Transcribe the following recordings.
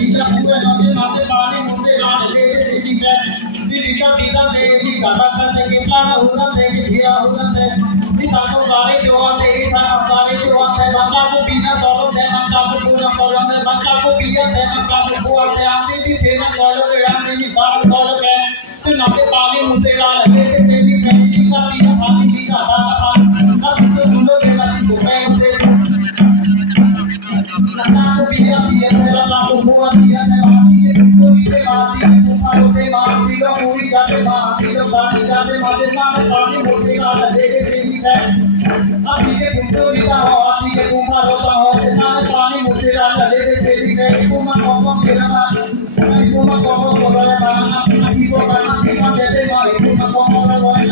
Liga pura nace nace पानी मुझसे रात के सीधी है लिखा लिखा दे जी गाता करते के plan होगा दे के धिया होगा दे लिखा को सारे जो आते हैं सारे जो आते हैं बंदा को बिना चलो दे बंदा को पूरा करो दे बंदा को बिया दे बंदा को बुआ दे आते भी देना करो के आते भी बात करो के तो नाचे पानी मुझसे रात के सीधी है लिखा लिखा पानी लिखा पानी ना तो मुंडो दे ना तो मैं उसे ना को बिया दिया तेरा ना को बुआ दिया पूरी जाते माती लो पानी जाते माते माने पानी मुझसे का लगे के सीधी है अभी के बुंदो लिखा हो अभी के कुमार होता हो माने पानी मुझसे का लगे के सीधी है कुमार कौन मेरा नाम कुमार कौन बोल रहा है अभी वो गाना सीमा देते मारे कुमार कौन बोल रहा है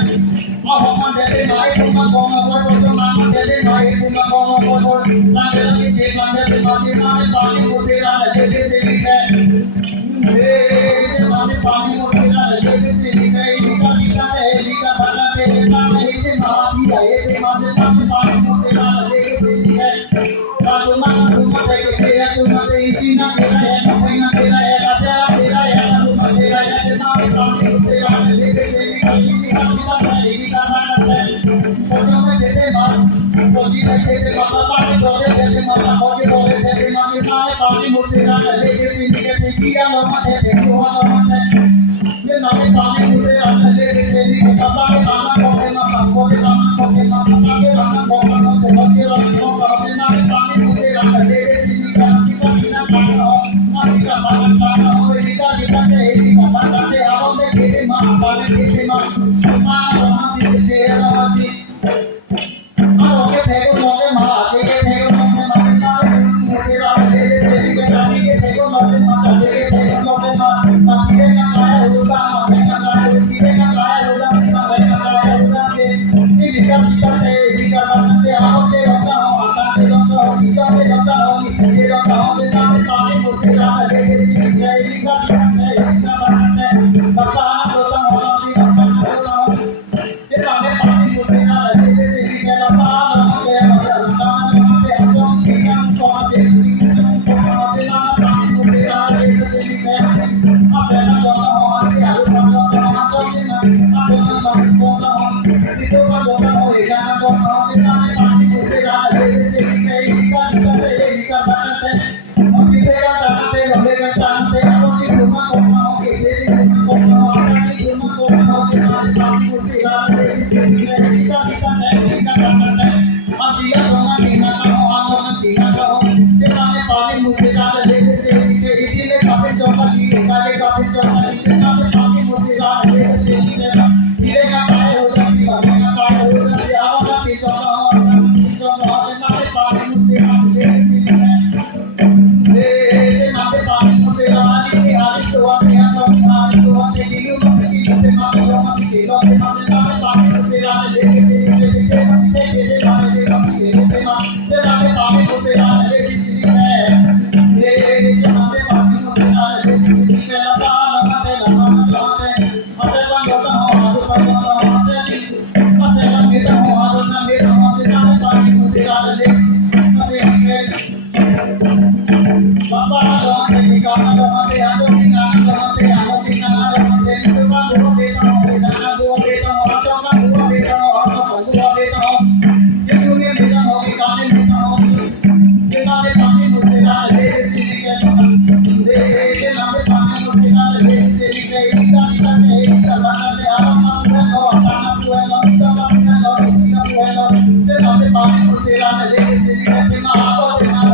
अब हम देते मारे कुमार कौन बोल तो नाम देते मारे कुमार कौन बोल ना देते जे माने माने पानी मुझसे का लगे के सीधी है माने पानी मुझसे का लगे के सीधी है लिखा लिखा है लिखा बना के लिखा नहीं ते माती है ते माने पानी मुझसे का लगे के सीधी है तुम दे के तुम दे इतना तेरा है ना तेरा है तेरा है तुम तेरा है ना पानी मुझसे का लगे के सीधी है लिखा लिखा है लिखा बना है फोटो में देते मार तो जी देते माता पानी दोगे देते माता होगे दोगे देते माने पानी मुझसे का लगे के सीधी है किया लोमा है देखो लोमा ये नामे पानी मुझे आने ले से नहीं कसा के गाना कोके ना सबको के गाना कोके ना कसा के गाना कोके ना ते होके रखो करते ना पानी मुझे आने ले से नहीं का बिना गाना हो ना बिना गाना हो लिखा लिखा के ही गाना गाते आओ में तेरे मां गाने तेरे मां रमासी तेरे रमासी आओ के देखो मोके मां के देखो मोके मां मुझे आने ले से नहीं गानी के देखो मोके मां के देखो मोके मां के ना होगा मैं ना किरे ना होगा मैं ना होगा से ये लिखा लिखा है लिखा करते आओ के होगा आता के होगा लिखा के होगा ये होगा होगा ना पानी मुझसे ना लगे के लिखा लिखा है लिखा करते बता होगा होगा सी होगा ये नामे पानी मुझसे ना लगे के लिखा लगा के होगा ना से हम के हम को दे ना पानी मुझसे ना लगे के लिखा अब ना होगा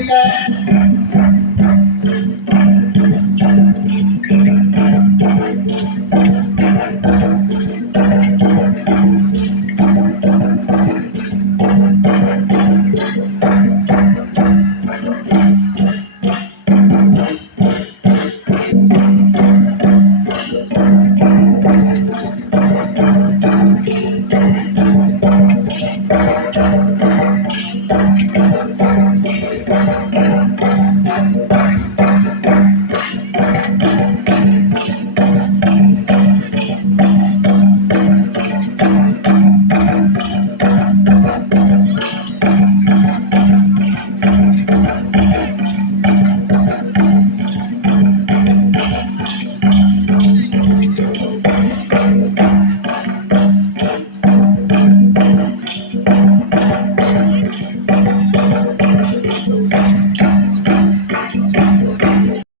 Thank you.